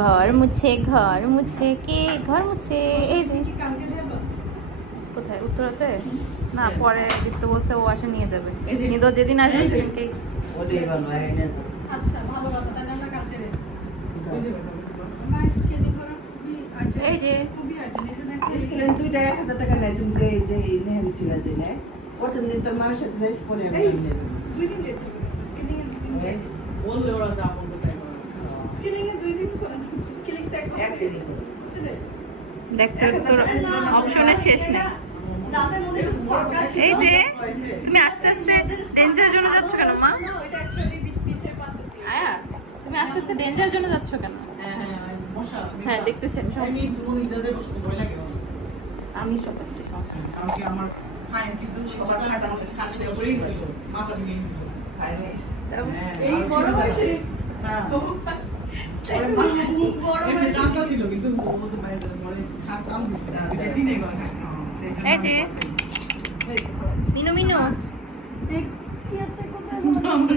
ঘর মুছে কে ঘর মুছে এই যে কোথায় উত্তরাতে না পরে দীপ্ত বলছে ও আসে নিয়ে যাবে নিদো যেদিন আসবে সেদিনকে আচ্ছা ভালো কথা তাহলে আমরা কালকে এই যে স্কেলিং 2,000 টাকা নেয় তুমি যে নেহে দিছিল যে নে প্রথম দিন তোর মায়ের সাথে যাইস পরে আমি নিয়ে যাব 2 দিন যেতে স্কেলিং এ 2 দিন বললে ওরা দাম বলতে তাই স্কেলিং এ 2 দিন করে স্কেলিং টা একদিন করে দেখ তোর অপশনের শেষ নেই দাঁতের মধ্যে একটু ফাঁক আছে এই যে তুমি আস্তে আস্তে ডেঞ্জার জোনে যাচ্ছ কেন মা ওইটা অ্যাকচুয়ালি পিছে পাশে আয়া তুমি আস্তে আস্তে ডেঞ্জার জোনে যাচ্ছ কেন হ্যাঁ দেখতেছি আমি সব আসছি সমস্যা আমার ফাইন কিন্তু সবার খাটার মধ্যে সাথে পড়েই ছিল মাথা ভেঙে গেছিল এই বড় বয়সে হ্যাঁ বড় বয়সে জানতা ছিল কিন্তু ওদের বাইরে বলে খাটাম দিছে না এটা ঠিক নেই কথা এই যে মিনু মিনু দেখ কি আছে কোথায় আমার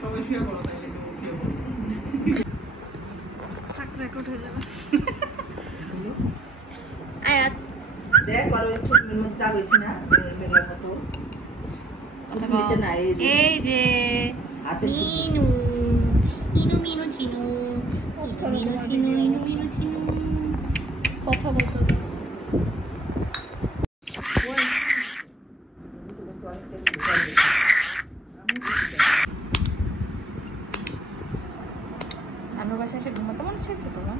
সবাই শুয়ে পড়ো তাইলে তো শুয়ে পড়ো সাক রেকর্ড হয়ে যাবে আয়াত দেখ আর ওই ছবির মধ্যে দাগ হইছে না মেঘের মতো নিতে না এই যে হাতে মিনু ইনু মিনু চিনু মিনু চিনু ইনু মিনু চিনু কথা বলতে আমার বাসায় এসে ঘুমাতে মনে চাইছে তোমার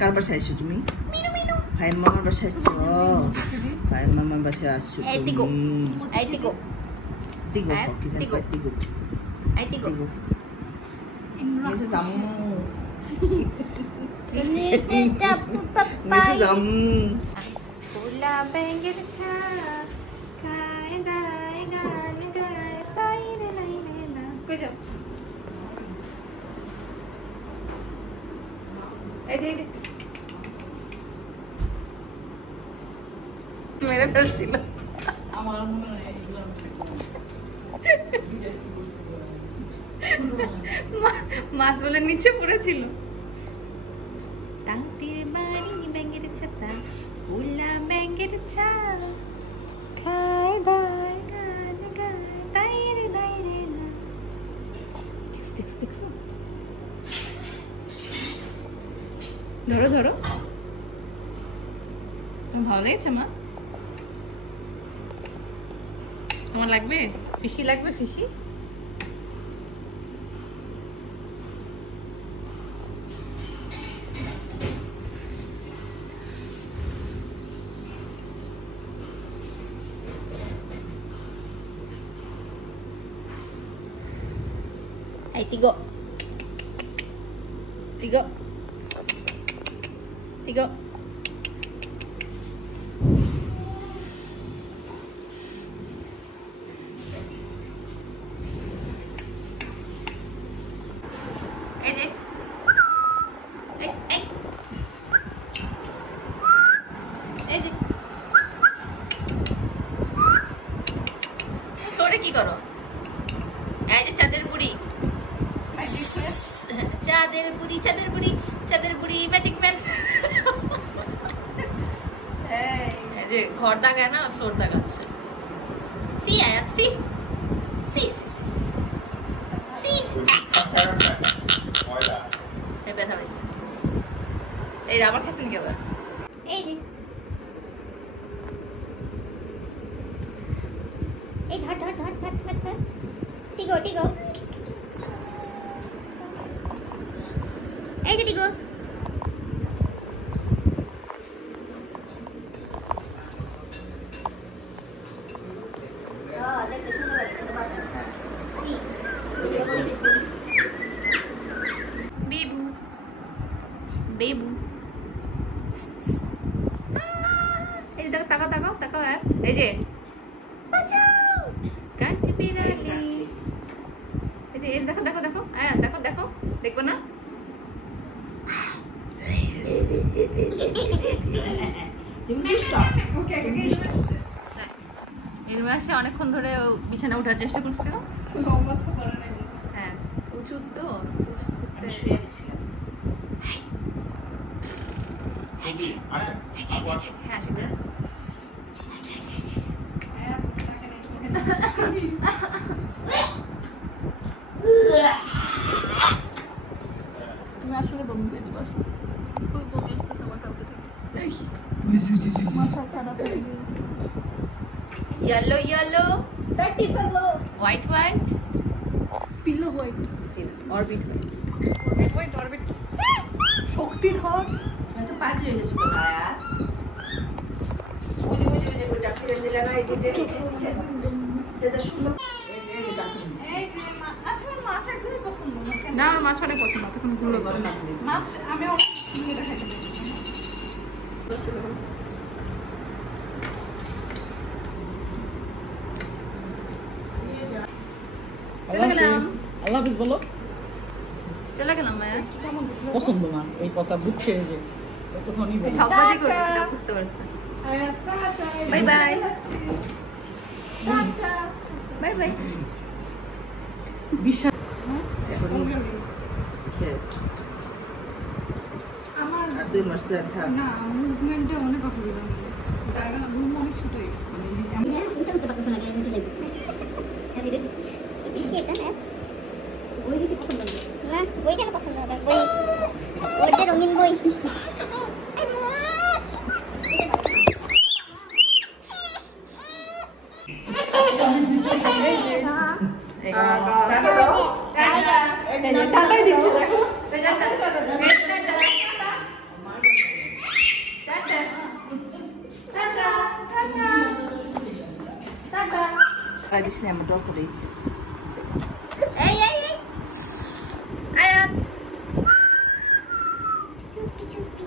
কার বাসায় আসছো তুমি ভাইয়ের মামার বাসায় আসছো ভাইয়ের মামার বাসায় আসছো এই তিগো তুমি এই তিগো তিগো কি জানো তিগো। তিগো এই তিগো তিগো মিসেস আম্মু মিসেস আম্মু তোলা ব্যাঙের ছা গায় গায় গান গায় তাই রে নাই রে না কই যাও এই যে মেরে ফেলছিল আমার মনে হয় এগুলো মাছ বলে নিচে পড়েছিল টাংতির বাড়ি ব্যাঙের ছাতা উল্লা ব্যাঙের ছা খায় দায় গান গায় তাই রে নাই রে না দেখছো ধরো ধরো ভালো লেগেছে মা তোমার লাগবে ফিশি লাগবে fishy Ay, tigo. Tigo. Tigo. এই যে এই যে তোরে কি করো এই যে চাঁদের বুড়ি চাঁদের বুড়ি ম্যাজিক ম্যান এই যে ঘর দাগায় না ফ্লোর দাগাচ্ছে সি আয়াত সি সি সি এই ব্যথা হয়েছে এই রাবার খাইছেন কি আবার এই যে এই ধর ধর ধর ধর ধর ধর টিগো টিগো এই যে টিগো দেখতে সুন্দর লাগে কিন্তু বাসা জি বেবু বেবু এই যে দেখো তাকাও তাকাও তাকাও এই যে বাঁচাও কাটি বিড়ালি এই যে দেখো দেখো দেখো দেখো দেখো দেখবো না তুমি এই রুমে আসে অনেকক্ষণ ধরে ও বিছানা ওঠার চেষ্টা করছিল। লম্বা তো করে নাই। হ্যাঁ উঁচু তো আমি শুয়ে গেছিলাম। হ্যাঁ আসে বেরো। তুমি আসলে বমি করে দিবা। খুব বমি আসতেছে আমার কালকে থেকে। মাথা খারাপ হয়ে গিয়েছে। येलो येलो টাটি fellow. White white pillow white. Orbit white orbit. শক্তি ধর। আমি তো পাঁচ হয়ে গেছি তো ভাইয়া। ওই যে ওটা করে দিলে না, এই যে এটা সুন্দর। এই যে দেখুন। এই যে আচ্ছা আমার মাছ একদমই পছন্দ না। না আমার মাছ অনেক পছন্দ তখন ভুলে গেল মাছ আমি অনেক মেয়েরা খাইতে পারি। চলে গেলাম আল্লাহ হাফেজ বলো। চলে গেলাম মায়া পছন্দ না এই কথা বুঝছে যে কোথাও নিয়ে বলো। ঠকবাজি করবে সেটা বুঝতে পারছে বাই বাই বাই বাই বিশ্বাস আমার আর 2 মাস তো আর থাক। না মুভমেন্টে অনেক অসুবিধা হবে। জায়গা রুম অনেক ছোট হয়ে গেছে। না বই কেন পছন্দ হবে বই ওটা রঙিন বই টাটাই দিচ্ছে দেখো। আর দিস না আমার ডক্টরে। এই আয়াত চুপি চুপি